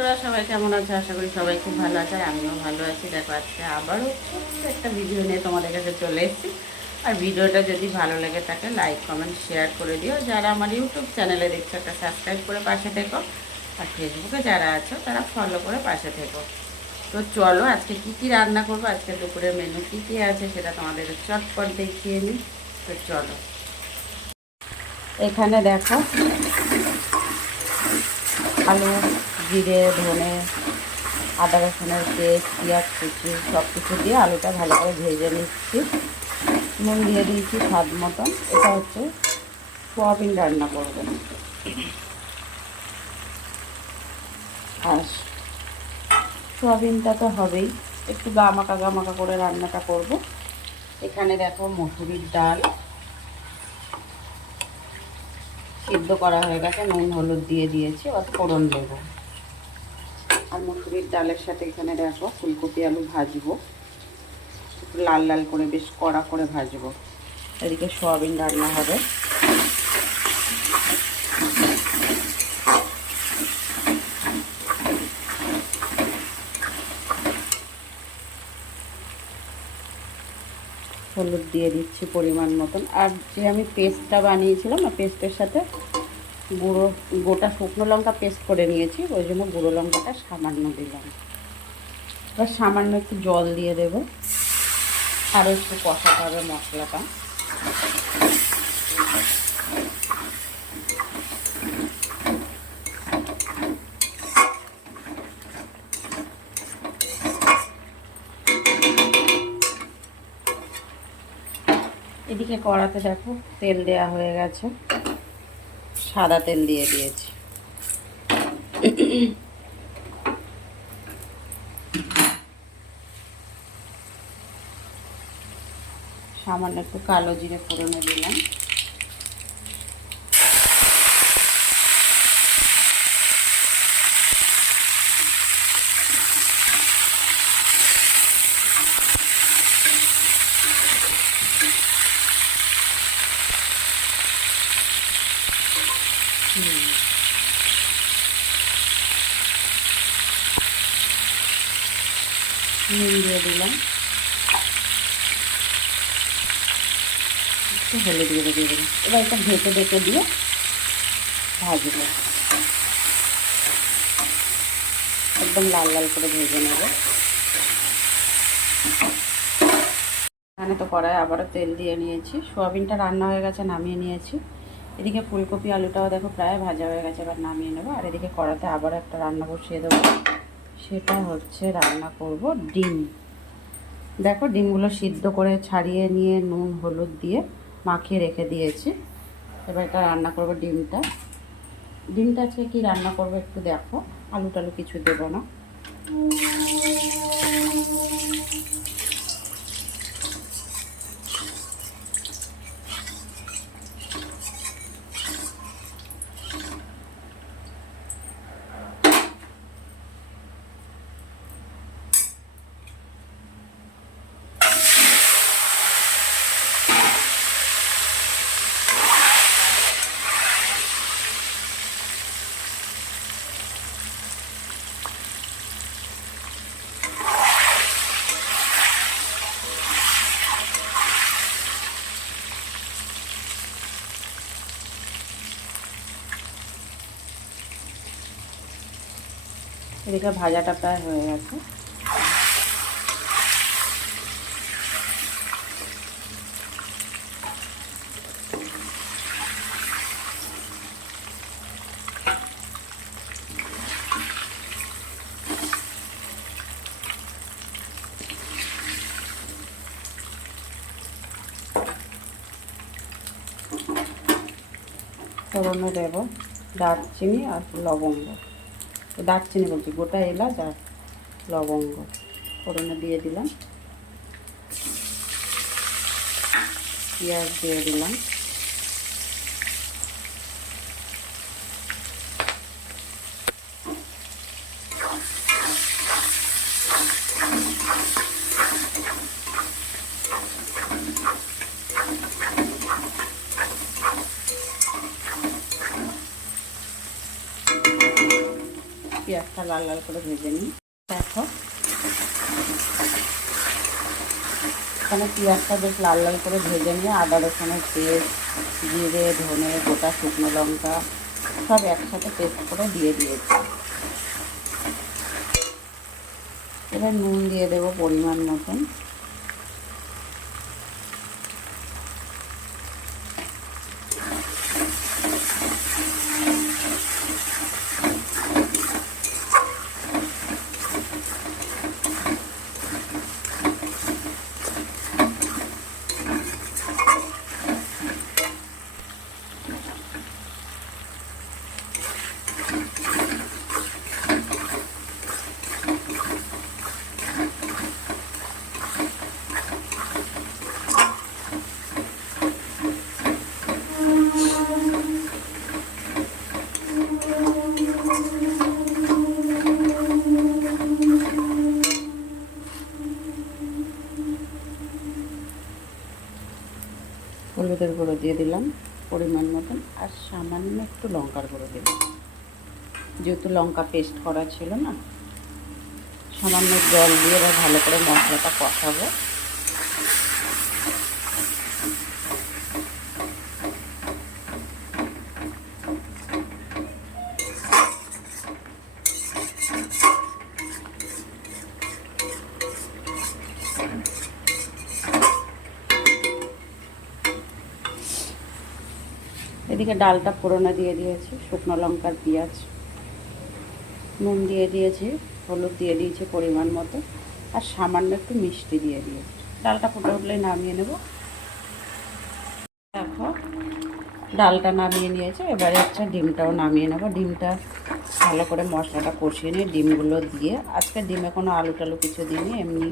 তোরা সবাই কেমন আছে? আশা করি সবাই খুব ভালো আছে, আর আমিও ভালো আছি। দেখো আজকে আবারও ছোট্ট একটা ভিডিও নিয়ে তোমাদের কাছে চলে এসেছি। আর ভিডিওটা যদি ভালো লেগে থাকে লাইক কমেন্ট শেয়ার করে দিও। যারা আমার ইউটিউব চ্যানেলে দেখছো একটা সাবস্ক্রাইব করে পাশে থেকো, আর ফেসবুকে যারা আছো তারা ফলো করে পাশে থেকো। তো চলো আজকে কি কি রান্না করবো, আজকে দুপুরের মেনু কি কি আছে সেটা তোমাদের চটপট দেখিয়ে নিই। তো চলো, এখানে দেখো আলু, জিরে, ধনে, আদা রসুনের পেস্ট, পেঁয়াজ কুচি সব কিছু দিয়ে আলুটা ভালো করে ভেজে নিচ্ছি। নুন দিয়ে দিয়েছি স্বাদ মতন। এটা হচ্ছে সোয়াবিন রান্না করব। আর সোয়াবিনটা তো হবেই, একটু গামাকা গামাকা করে রান্নাটা করব। এখানে দেখো মসুরির ডাল সিদ্ধ করা হয়ে গেছে, নুন হলুদ দিয়ে দিয়েছি, এবার ফোড়ন দেবো। আর মসুরির ডালের সাথে এখানে দেখো ফুলকপি আলু ভাজবো, একটু লাল লাল করে বেশ কড়া করে ভাজবো। এদিকে সোয়াবিন রান্না হবে। হলুদ দিয়ে দিচ্ছি পরিমাণ মতন। আর যে আমি পেস্টটা বানিয়েছিলাম না, পেস্টের সাথে গোটা শুকনো লঙ্কা পেস্ট করে নিয়েছি, ওই জন্য গুঁড়ো লঙ্কাটা সামান্য দিলাম। এবার সামান্য একটু জল দিয়ে দেবো, আরও একটু কষাতে হবে মশলাটা। এদিকে কড়াতে দেখো তেল দেয়া হয়ে গেছে, সাদা তেল দিয়ে দিয়েছি। সামান্য একটু কালো জিরে ফোড়নে দিলাম। নুন দিয়ে দিলাম, একটু হলুদ গুঁড়ো দিয়ে দিলাম। এবার এটা ঢেকে ঢেকে দিয়ে ভাজবো, একদম লাল লাল করে ভেজে নেব। এখানে তো কড়াই আবারও তেল দিয়ে নিয়েছি, সোয়াবিনটা রান্না হয়ে গেছে, নামিয়ে নিয়েছি। এদিকে ফুলকপি আলুটাও দেখো প্রায় ভাজা হয়ে গেছে, এবার নামিয়ে নেবো। আর এদিকে কড়াতে আবার একটা রান্না বসিয়ে দেবো, সেটা হচ্ছে রান্না করব ডিম। দেখো ডিমগুলো সিদ্ধ করে ছাড়িয়ে নিয়ে নুন হলুদ দিয়ে মাখিয়ে রেখে দিয়েছি। এবার এটা রান্না করব ডিমটা। ডিমটা আজকে কী রান্না করবো একটু দেখো, আলু টালু কিছু দেবো না। এদিকে ভাজাটা প্রায় হয়ে গেছে। ফোড়নে দেব দারচিনি আর লবঙ্গ, দারচিনি বলছি, গোটা এলাচ আর লবঙ্গ ফোড়নে দিয়ে দিলাম। পেঁয়াজ দিয়ে দিলাম, পেঁয়াজটা লাল লাল করে ভেজে নিই। দেখো এখানে পেঁয়াজটা বেশ লাল লাল করে ভেজে নিয়ে আদা রসুনের পেস্ট, জিরে, ধনে, গোটা শুকনো লঙ্কা সব একসাথে পেস্ট করে দিয়ে দিয়েছি। এবার নুন দিয়ে দেবো পরিমাণ মতন। হলুদের গুঁড়ো দিয়ে দিলাম পরিমাণ মতন, আর সামান্য একটু লঙ্কার গুঁড়ো দিলাম, যেহেতু লঙ্কা পেস্ট করা ছিল না। সামান্য জল দিয়ে এবার ভালো করে মশলাটা কষাবো। এদিকে ডালটা ফোড়নে দিয়ে দিয়েছি, শুকনো লঙ্কার পেঁয়াজ, নুন দিয়ে দিয়েছি, হলুদ দিয়ে দিয়েছি পরিমাণ মতো, আর সামান্য একটু মিষ্টি দিয়ে দিয়েছি। ডালটা ফুটে উঠলেই নামিয়ে নেব। দেখো ডালটা নামিয়ে নিয়েছে, এবারে হচ্ছে ডিমটাও নামিয়ে নেব। ডিমটা ভালো করে মশলাটা কষিয়ে নিয়ে ডিমগুলো দিয়ে, আজকে ডিমে কোনো আলু টালু কিছু দিইনি, এমনি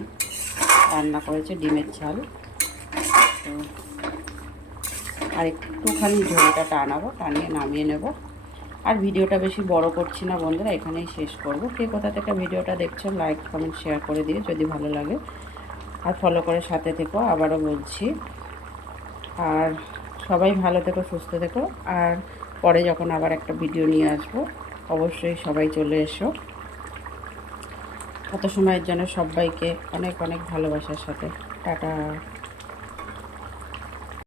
রান্না করেছে ডিমের ঝাল। তো আর একটুখানি ঝোলটা টানাবো, টানিয়ে নামিয়ে নেব। আর ভিডিওটা বেশি বড় করছি না বন্ধুরা, এখানেই শেষ করব। কে কোথা থেকে ভিডিওটা দেখছো লাইক কমেন্ট শেয়ার করে দিও যদি ভালো লাগে, আর ফলো করে সাথে থেকো আবারও বলছি। আর সবাই ভালো থেকো, সুস্থ থেকো। আর পরে যখন আবার একটা ভিডিও নিয়ে আসবো অবশ্যই সবাই চলে এসো। কত সময়ের জন্য সবাইকে অনেক অনেক ভালোবাসার সাথে টাটা।